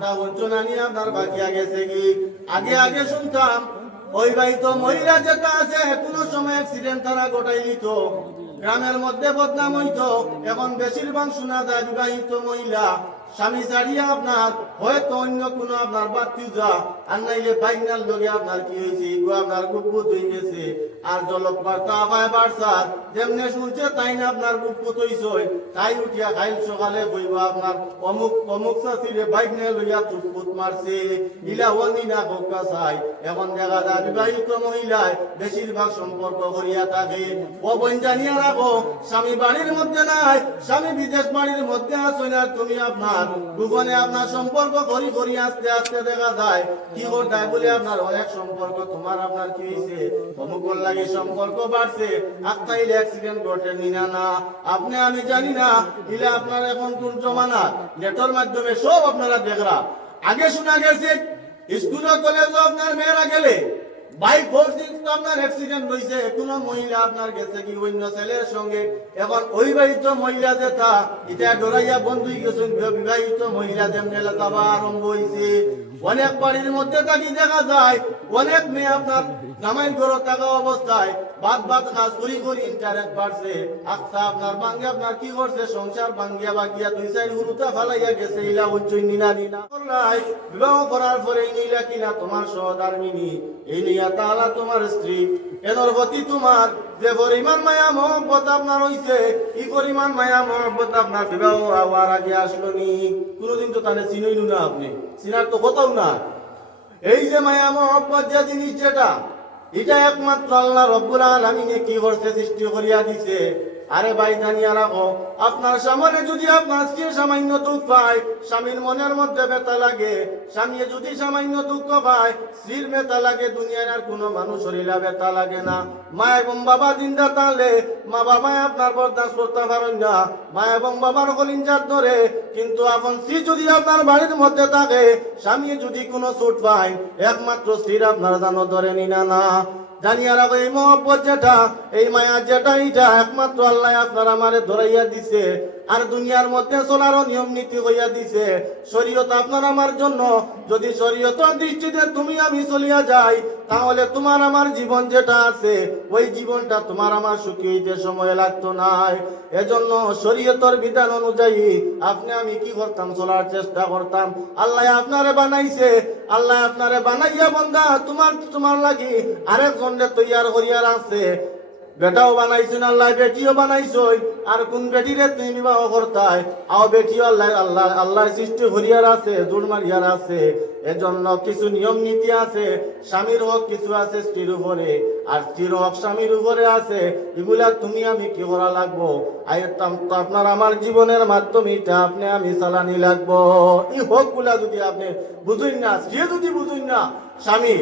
আত্মা উচ্চনা নিয়ে আপনার বাকিয়া গেছে কি? আগে আগে শুনতাম ওই ভাই বাড়িতে মহিলা যেটা আছে, কোনো সময় অ্যাক্সিডেন্ট তারা গোটাই নিত। গ্রামের মধ্যে বদনাম হইতো। এখন বেশিরভাগ শোনা যায় বিবাহিত মহিলা। স্বামী ছাড়িয়া আপনার হয়তো অন্য কোনো আপনার বাতি যা, আর নাইলে ফাইনাল লগে আপনার কি হয়েছে? আপনার গুপুত হয়ে গেছে। আর জলক বার্তা পায় বার্সার যেমনে শুনছে, তাই না আপনার গুপুত হইছে। তাই উঠিয়া খাইল সকালে বইব আপনার অমুক অমুক চাষিরে বাইক নিয়ে লইয়া তুপুত মারছে। ইলা অনি না ভোকা চাই, এখন দেখা যায় বিবাহিত মহিলায় বেশিরভাগ সম্পর্ক করিয়া থাকে। ও বোন জানিয়া রাখো, স্বামী বাড়ির মধ্যে নাই, স্বামী বিদেশ বাড়ির মধ্যে আসো না তুমি আপনার দুজনে আপনার সম্পর্ক করি করি, আস্তে আস্তে দেখা যায়। কি করতে বলে আপনার? অনেক সম্পর্ক, তোমার আপনার কি হয়েছে? অমুকর লাগে সম্পর্ক বাড়ছে। আত্মাইলে অ্যাক্সিডেন্ট ঘটে, নিনা না। আপনি, আমি জানি না। ইলে আপনার এখন কোন জমানা? নেটের মাধ্যমে সব আপনারা দেখরা আগে শোনা গেছে, স্কুল কলেজ আপনার মেয়েরা গেলে। বাইক ফোর্স আপনার অ্যাক্সিডেন্ট হয়েছে কোনো মহিলা আপনার গেছে কি অন্য ছেলের সঙ্গে? এখন অবিবাহিত মহিলা মহিলা তা এটা ডরাইয়া বন্ধুই গেছেন বিবাহিত মহিলা যেমন এলাকা আরম্ভ হয়েছে অনেক বাড়ির মধ্যে থাকি দেখা যায়, অনেক মেয়ে আপনার জামাই ঘর থাকা অবস্থায় বাদ বাদ কাজ করি করি বাড়ছে। আপনার আপনার কি করছে? সংসার বাঙ্গিয়া বাগিয়া দুই চাই হুরুতা ফালাইয়া গেছে, ইলা উজ্জয় নিনা। নিনা বিবাহ করার পরে নিলা কিনা তোমার সহধর্মিনী এই নিয়া তালা তোমার স্ত্রী। তোমার, যে পরিমাণ মায়া মহব্বত আপনার হইছে পরিমাণ মায়া মহব্বত আপনার বিবাহ হওয়ার আগে আসলো নি। কোনোদিন তো তাহলে না আপনি। চিনার তো কোথাও না এই যে মায়া মহব্বত যে জিনিস যেটা এটা একমাত্র আল্লাহ রব্বুল আলমিনে কি করছে সৃষ্টি করিয়া দিছে? আরে ভাই জানিয়া রাখো আপনার সামনে যদি আপনার স্ত্রী সামান্য দুঃখ পায় স্বামীর মনের মধ্যে ব্যথা লাগে স্বামী যদি সামান্য দুঃখ পায়, স্ত্রীর ব্যথা লাগে, দুনিয়ার আর কোনো মানুষ শরীরে ব্যথা লাগে না। মা এবং বাবা জিন্দা তাহলে মা বাবাই আপনার বরদাস্ত করতে পারেন না। মা এবং বাবার কলিঞ্জার ধরে, কিন্তু এখন স্ত্রী যদি আপনার বাড়ির মধ্যে থাকে স্বামী যদি কোনো চোট পায়, একমাত্র স্ত্রীর আপনার জানো ধরে নিনা না। জানিয়া রাখো এই মহব্বত যেটা, এই মায়া যেটা, এইটা একমাত্র আল্লাহ আপনার আমারে ধরাইয়া দিছে। আর দুনিয়ার মধ্যে চলারও নিয়ম নীতি হইয়া দিছে। শরীয়ত আপনার আমার জন্য। যদি শরীয়ত দৃষ্টিতে তুমি আমি চলিয়া যাই তাহলে তোমার আমার জীবন যেটা আছে, ওই জীবনটা তোমার আমার সুখী হইতে সময় লাগতো নাই। এজন্য শরীয়তর বিধান অনুযায়ী আপনি আমি কি করতাম? চলার চেষ্টা করতাম। আল্লাহ আপনারে বানাইছে। আল্লাহ আপনারে বানাইয়া বন্ধা তোমার তোমার লাগি আরেকজন তৈয়ার করিয়া আছে বেটাও বানাইছেন আল্লাহ বেটিও বানাইছই। আর কোন বেটিরে তুমি বিবাহ করতাই? আও বেটিও আল্লাহ আল্লাহ আল্লাহ সৃষ্টি হরিয়ার আছে জোর মারিয়ার আছে। এজন্য কিছু নিয়ম নীতি আছে, স্বামীর হক কিছু আছে স্ত্রীর উপরে। আর স্ত্রীর হক স্বামীর উপরে আছে, এগুলা তুমি আমি কি করা লাগবো? আপনার আমার জীবনের মাধ্যমে আপনি আমি চালানি লাগবো। এই হকগুলা যদি আপনি বুঝুন না স্ত্রী যদি বুঝুন না, স্বামী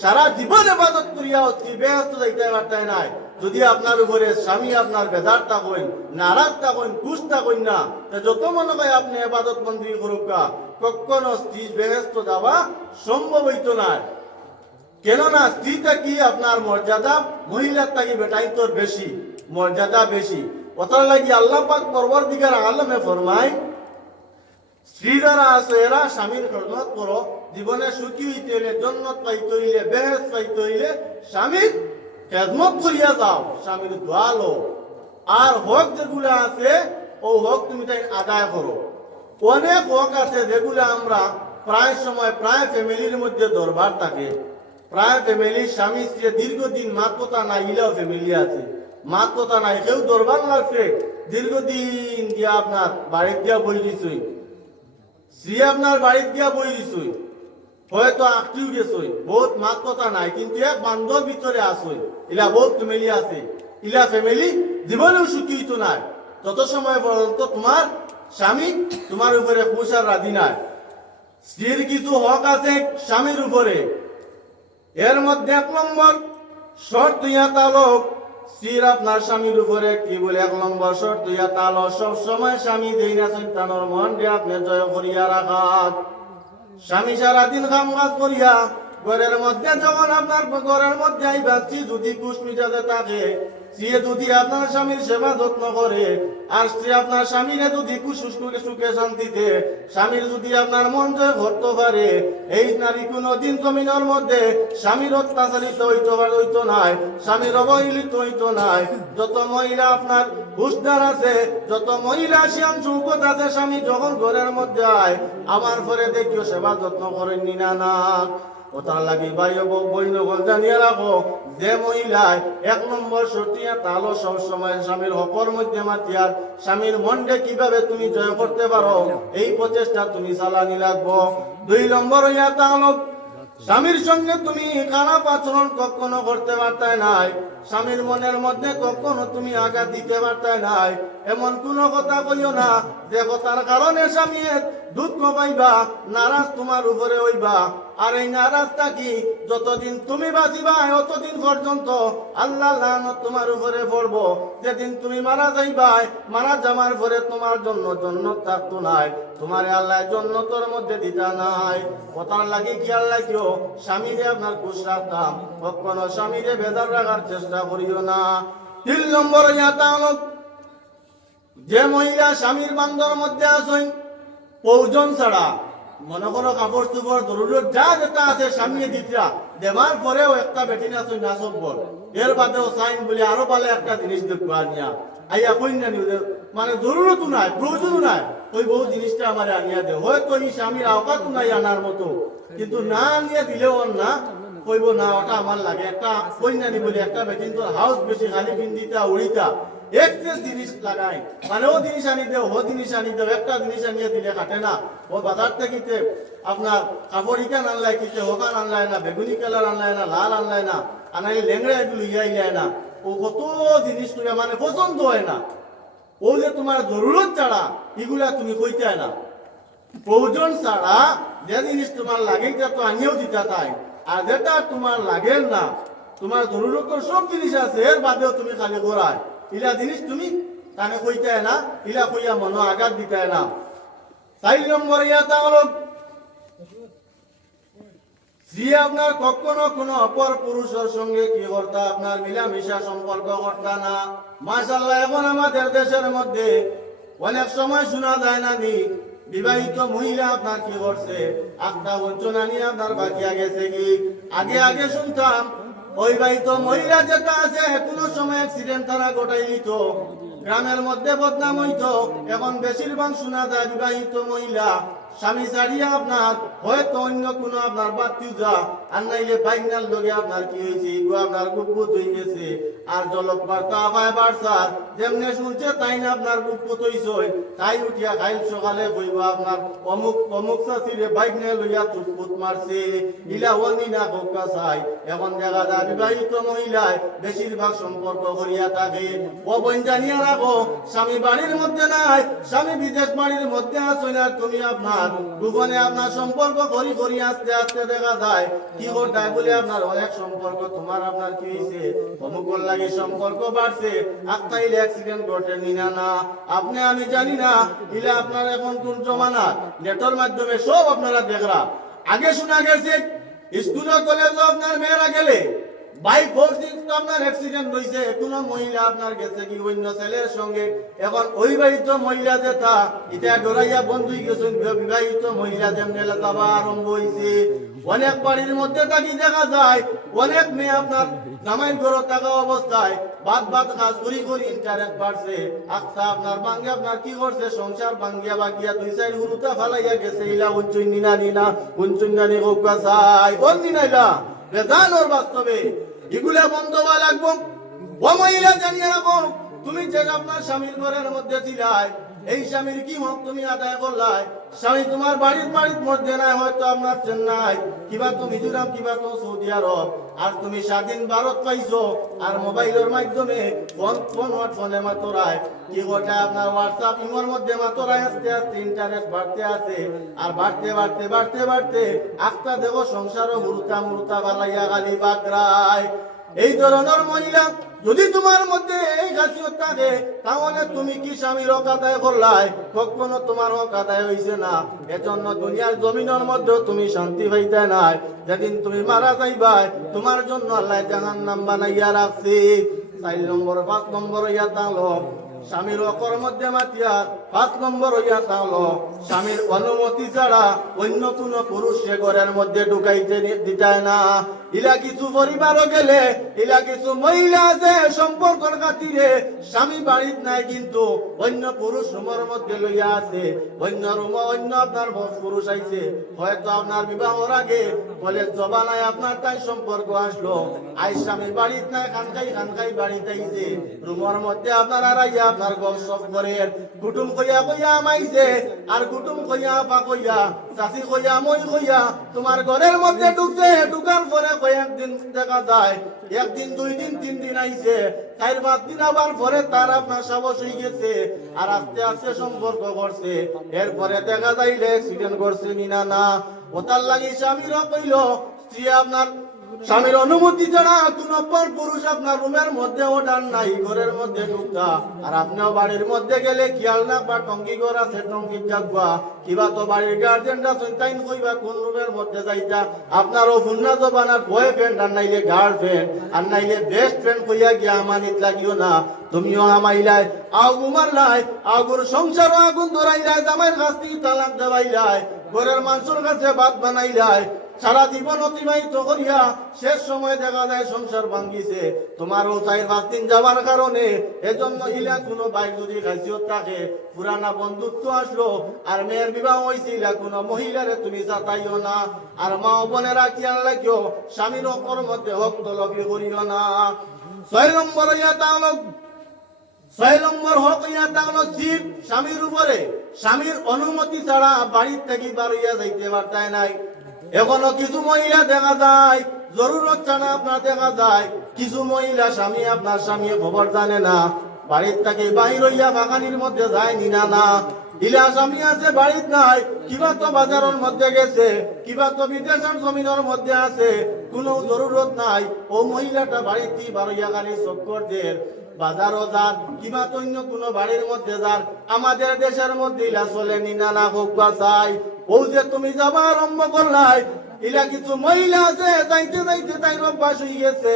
সারা জীবন এবাদত করিয়া স্ত্রী বেহস্ত যাইতে পারতাই নাই। যদি আপনার উপরে স্বামী আপনার বেদার থাকেন, নারাজ থাকেন খুশ থাকেন না যত মনে হয় আপনি এবাদত বন্দি করুক কখনো স্ত্রী বেহস্ত যাওয়া সম্ভব হইত না। কেননা স্ত্রীটা কি আপনার মর্যাদা? মহিলার থাকি বেটাই তোর বেশি, মর্যাদা বেশি। ওটার লাগি আল্লাহ পাক পরবর দিকের আলমে ফরমায়, স্ত্রী যারা আছে, এরা স্বামীর খেদমত করো। জীবনে সুখী হইতে হইলে জন্নত পাইতে হইলে বেহেস পাইতে হইলে স্বামীর খেদমত করিয়া যাও, স্বামীর দোয়ালো আর হক যেগুলো আছে, ও হক তুমি তাই আদায় করো। অনেক হক আছে যেগুলো আমরা প্রায় সময় প্রায় ফ্যামিলির মধ্যে দরবার থাকে। প্রায় ফ্যামিলির স্বামী, স্ত্রী দীর্ঘদিন মাতৃতা নাই, ইলেও ফ্যামিলি আছে। মাতৃতা নাই, কেউ দরবার লাগছে দীর্ঘদিন দিয়া আপনার বাড়ির দিয়া বই দিছুই স্ত্রী আপনার বাড়ির দিয়া বই দিছই হয়তো আঁকটিও গেছই। বহুত মাত কথা নাই, কিন্তু এক বান্ধব ভিতরে আসই ইলা বহুত ফ্যামিলি আছে। ইলা ফ্যামিলি জীবনেও সুখী হইতো নাই। তত সময় পর্যন্ত তোমার স্বামী তোমার উপরে আর রাধি নাই। স্ত্রীর কিছু হক আছে স্বামীর উপরে এর মধ্যে এক নম্বর শর্ত ইয়া তালক। স্ত্রীর আপনার স্বামীর উপরে কি বলে এক নম্বর শর্ত ইয়া তালক? সব সময় স্বামী দেই না সন্তানোর মন দিয়ে, আপনি জয় করিয়া রাখাত স্বামী সারাদিন কাম কাজ করিয়া ঘরের মধ্যে যখন আপনার ঘরের মধ্যে আইবাচ্ছি, যদি কুশ থাকে স্ত্রী যদি আপনার স্বামীর সেবা যত্ন করে, আর স্ত্রী আপনার স্বামীরে যদি করে সুখে শান্তিতে, স্বামীর যদি আপনার মন জয় করতে পারে, এই নারী কোনো দিন জমিনের মধ্যে স্বামীর অত্যাচারিত হইতে পারে হইতো নাই, স্বামীর অবহেলিত হইতো নাই। যত মহিলা আপনার হুশদার আছে, যত মহিলা শ্যাম চৌকত আছে, স্বামী যখন ঘরের মধ্যে আয়, আমার ঘরে দেখিও সেবা যত্ন করেন নিনা না। ওটার লাগি ভাই বইনগর জানিয়ে রাখো যে মহিলায় এক নম্বর সটিয়া তাহলে সব সময় স্বামীর হকর মধ্যে মাতিয়ার স্বামীর মনকে কীভাবে তুমি জয় করতে পারো, এই প্রচেষ্টা তুমি চালানি লাগবো। দুই নম্বর হইয়া তাহলে স্বামীর সঙ্গে তুমি খারাপ আচরণ কখনো করতে পারতাই নাই, স্বামীর মনের মধ্যে কখনো তুমি আঘাত দিতে পারতাই নাই। এমন কোনো কথা কইও না, যে কথার কারণে স্বামী দুঃখ পাইবা, নারাজ তোমার উপরে হইবা। আর এই নারাজটা কি? যতদিন তুমি বাঁচিবা, অতদিন পর্যন্ত আল্লাহ লানত তোমার উপরে পড়ব। যেদিন তুমি মারা যাইবাই, মারা যাবার পরে তোমার জন্য জন্নত থাকতো নাই। তোমার আল্লাহ জন্নতর মধ্যে দিতা নাই। কথার লাগে কি আল্লাহ কেউ স্বামীরে আপনার খুশ রাখতাম কখনো স্বামীরে বেদার রাখার চেষ্টা করিও না। তিন নম্বর ইয়াতা যে মহিলা স্বামীর বান্ধর মধ্যে আসেন প্রয়োজন ছাড়া মনে করো কাপড় চোপড় জরুরত যা যেটা আছে স্বামী দিতরা দেওয়ার পরেও একটা বেটি না তুই না বল এর বাদেও সাইন বলে আরও ভালো একটা জিনিস দেখব আনিয়া। আইয়া কই না মানে জরুরত নাই প্রয়োজন নাই। ওই বহু জিনিসটা আমার আনিয়া দে। হয়তো এই স্বামীর আওকাত নাই আনার মতো। কিন্তু না আনিয়া দিলেও না, কইব না, ওটা আমার লাগে। একটা কই না নি বলে একটা বেটিন তো হাউস বেশি খালি পিন্দিতা উড়িতা। একটা জিনিস লাগাই। মানে ও জিনিস আনি দেও ও জিনিস আনি দেও একটা জিনিস আনিয়ে দিলে কাটে না। ও বাজার থেকে আপনার কাপড় ইকান আনলাই কিনতে হোকান আনলাই না, বেগুনি কালার আনলাই না, লাল আনলাই না, আনাই লেংড়া এগুলো ইয়া ইয়া না। ও কত জিনিস তুমি মানে পছন্দ হয় না। ও যে তোমার জরুরত ছাড়া এগুলা তুমি কইতে না। প্রয়োজন ছাড়া যে জিনিস তোমার লাগে তো আনিয়েও দিতে তাই। আর যেটা তোমার লাগে না, তোমার জরুরত সব জিনিস আছে, এর বাদেও তুমি খালি করায় ইলা জিনিস তুমি কানে কইতে না, ইলা কইয়া মনো আঘাত দিতে না। চার নম্বর ইয়াটা হলো স্ত্রী আপনার কখনো কোনো অপর পুরুষের সঙ্গে কি করতা, আপনার মিলামিশা সম্পর্ক করতা না। মাশাল্লাহ এখন আমাদের দেশের মধ্যে অনেক সময় শোনা যায় না নি, বিবাহিত মহিলা আপনার কি করছে? একটা বঞ্চনা নিয়ে আপনার বাকিয়া গেছে কি? আগে আগে শুনতাম বাড়িত মহিলা যেটা আছে, কোনো সময় অ্যাক্সিডেন্ট তারা গোটাই নিত। গ্রামের মধ্যে বদনাম হইত। এখন বেশিরভাগ শোনা যায় বিবাহিত মহিলা। স্বামী ছাড়িয়া আপনার হয়তো অন্য কোনো আপনার বাতি যা, আর নাইলে বাইনার লগে আপনার কি হয়েছে? এগুলো আপনার গুপুত হয়ে গেছে। আর জলক বার্তা আবায় বাড়ছার যেমনে শুনছে তাই না আপনার গুপুত হইছে তাই উঠিয়া খাইল সকালে কইব আপনার অমুক অমুক চাষিরে বাইক নিয়ে লইয়া চুপুত মারছে। ইলা অনি না কোকা চাই। এখন দেখা যায় বিবাহিত মহিলায় বেশিরভাগ সম্পর্ক করিয়া থাকে। ও বোন জানিয়া রাখো, স্বামী বাড়ির মধ্যে নাই, স্বামী বিদেশ বাড়ির মধ্যে আসো না তুমি আপনার। দুজনে আপনার সম্পর্ক করি করি, আস্তে আস্তে দেখা যায়। কি বলে আপনার? অনেক সম্পর্ক, তোমার আপনার কি হয়েছে অমুকর লাগে সম্পর্ক বাড়ছে। অ্যাক্সিডেন্ট ঘটে নিনা না আপনি, আমি জানি না। আপনার এখন কোন জমানা? নেটের মাধ্যমে সব আপনারা দেখরা আগে শোনা গেছে, স্কুল কলেজ আপনার মেয়েরা গেলে। বাইক ফোর্সিং আপনার অ্যাক্সিডেন্ট হয়েছে কোনো মহিলা আপনার গেছে কি অন্য ছেলের সঙ্গে? এখন বাড়িত মহিলা যেটা এটা ডরাইয়া বন্ধুই গেছেন, বিবাহিত মহিলা যেমন যাওয়া আরম্ভ হয়েছে অনেক বাড়ির মধ্যে থাকি দেখা যায়, অনেক মেয়ে আপনার জামাই ঘর থাকা অবস্থায় বাদ বাদ কাজ করি করি ইন্টারেস্ট বাড়ছে আচ্ছা আপনার বাঙ্গে আপনার কি করছে? সংসার বাঙ্গিয়া বাগিয়া দুই সাইড হুরুতা ফালাইয়া গেছে, ইলা উঞ্চুই নিনা নিনা উঞ্চুই নানি কোকা চাই কোন নিনাইলা বেদানোর বাস্তবে। এগুলা বন্ধ হওয়া লাগবো। ও মহিলা জানিয়ে রাখো, তুমি যে আপনার স্বামীর ঘরের মধ্যে ছিলাই এই স্বামীর কি হক তুমি আদায় করলাই স্বামী তোমার বাড়ির বাড়ির মধ্যে নাই, হয়তো আপনার চেন্নাই। কিবা তো মিজোরাম কিবা তো সৌদি আরব। আর তুমি স্বাধীন ভারত পাইছো, আর মোবাইলের মাধ্যমে ফোন ফোন ফোনে মাতরায়। কি গোটা আপনার হোয়াটসঅ্যাপ ইমোর মধ্যে মাতরায়, আস্তে আস্তে ইন্টারনেট বাড়তে আছে। আর বাড়তে বাড়তে বাড়তে বাড়তে আস্তা দেব সংসারও মুরুতা মুরুতা বালাইয়া গালি বাগরায় এই ধরনের মহিলা যদি তোমার মধ্যে এই খাসিয়ত থাকে, তাহলে তুমি কি স্বামীর হক আদায় করলাই? কখনো তোমার হক আদায় হইছে না। এজন্য দুনিয়ার জমিনের মধ্যে তুমি শান্তি পাইতে নাই। যেদিন তুমি মারা যাইবাই, তোমার জন্য আল্লাহ জাহান নাম বানাইয়া রাখছি। চার নম্বর, পাঁচ নম্বর ইয়া তাহলো স্বামীর অকর মধ্যে মাতিয়া পাঁচ নম্বর ইয়া তাহলো স্বামীর অনুমতি ছাড়া অন্য কোনো পুরুষ সে ঘরের মধ্যে ঢুকাইতে দিতায় না। ইলা কিছু পরিবারও গেলে, ইলা কিছু মহিলা আছে সম্পর্কর খাতিরে, স্বামী বাড়িত নাই কিন্তু অন্য পুরুষ রুমের মধ্যে লইয়া আছে। অন্য রুম অন্য আপনার পুরুষ আইছে। হয়তো আপনার বিবাহর আগে বলে জবানায় আপনার তাই সম্পর্ক আসলো। আই স্বামী বাড়িত নাই, খানকাই খানকাই বাড়িতে আইছে। রুমের মধ্যে আপনার আর আইয়া আপনার গপ করে কুটুম কইয়া কইয়া আমাইছে আর কুটুম কইয়া আপা কইয়া চাষি কইয়া মই কইয়া, তোমার ঘরের মধ্যে ঢুকছে, ঢুকার পরে কয়েকদিন দেখা যায়, একদিন, দুই দিন, তিন দিন আইছে, চার পাঁচ দিন আবার পরে তার আপনার সাবস হয়ে গেছে, আর আস্তে আস্তে সম্পর্ক করছে এরপরে দেখা যাইলে অ্যাক্সিডেন্ট করছে নিনা না। ওটার লাগি স্বামীরা কইল, স্ত্রী আপনার স্বামীর অনুমতি ছাড়া কোন অপর পুরুষ আপনার রুমের মধ্যে ওঠার নাই, ঘরের মধ্যে ঢুকতা। আর আপনিও বাড়ির মধ্যে গেলে খেয়াল না, বা টঙ্কি ঘর আছে টঙ্কি যাকবা কিবা তো বাড়ির গার্জেনরা চিন্তাই কইবা কোন রুমের মধ্যে যাইতা। আপনারও ফুন্না জবানার বয় ফ্রেন্ড আর নাইলে গার্লফ্রেন্ড আর নাইলে বেস্ট ফ্রেন্ড কইয়া গিয়া আমানিত লাগিও না। তুমিও আমাইলাই আগু মারলাই, আগুর সংসার আগুন ধরাইলাই, জামাইয়ের কাছ থেকে তালাক দেওয়াইলাই, ঘরের মানুষের কাছে ভাত বানাইলাই। সারা জীবন অতিবাহিত করিয়া শেষ সময় দেখা যায় সংসার ভাঙ্গিছে। তোমার ও চাই পাঁচ দিন যাওয়ার কারণে। এজন্য ইলা কোনো ভাই যদি খাইছিয়ত থাকে, পুরানা বন্ধুত্ব আসলো, আর মেয়ের বিবাহ হয়েছে ইলা কোনো মহিলারে তুমি চাতাইও না। আর মা বোনেরা খেয়াল রাখিও, স্বামীর অপর মধ্যে হক তলবি করিও না। ছয় নম্বর ইয়া তাহলে ছয় নম্বর হক ইয়া তাহলে জীব স্বামীর উপরে। স্বামীর অনুমতি ছাড়া বাড়ির থেকে বাড়িয়া যাইতে পারতায় নাই। এখনও কিছু মহিলা দেখা যায়, জরুরত ছাড়া আপনার দেখা যায়। কিছু মহিলা স্বামী, আপনার স্বামী খবর জানে না। বাড়ির থেকে বাহির হইয়া বাগানির মধ্যে যায় নিনা না। স্বামী আছে বাড়িত নাই। মধ্যে গেছে মধ্যে আছে। কোনো নাই। ও মহিলাটা কিবা অন্য কোনো বাড়ির মধ্যে আমাদের দেশের মধ্যে ইলা চলে নিনা না, হোক বা চাই। ও যে তুমি যাবা আরম্ভ করলাই ইলা কিছু মহিলা আছে, যাইতে যাইতে তাই অভ্যাস হয়ে গেছে।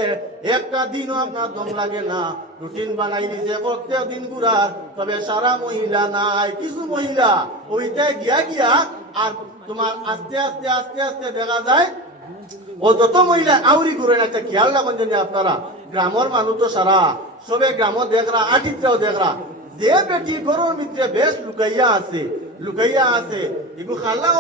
একটা দিনও আপনার দম লাগে না। রুটিন বানাই দিছে, প্রত্যেক দিন ঘুরার তবে সারা মহিলা নাই, কিছু মহিলা। ওইটা গিয়া গিয়া আর তোমার আস্তে আস্তে আস্তে আস্তে দেখা যায়, ও যত মহিলা, আউরি ঘুরে না খেয়াল রাখুন জানি আপনারা। গ্রামের মানুষ তো সারা, সবে গ্রাম দেখরা আটিটাও দেখরা। যে বেটি গরুর ভিতরে বেশ লুকাইয়া আছে লুকাইয়া আছে এগুলো খালা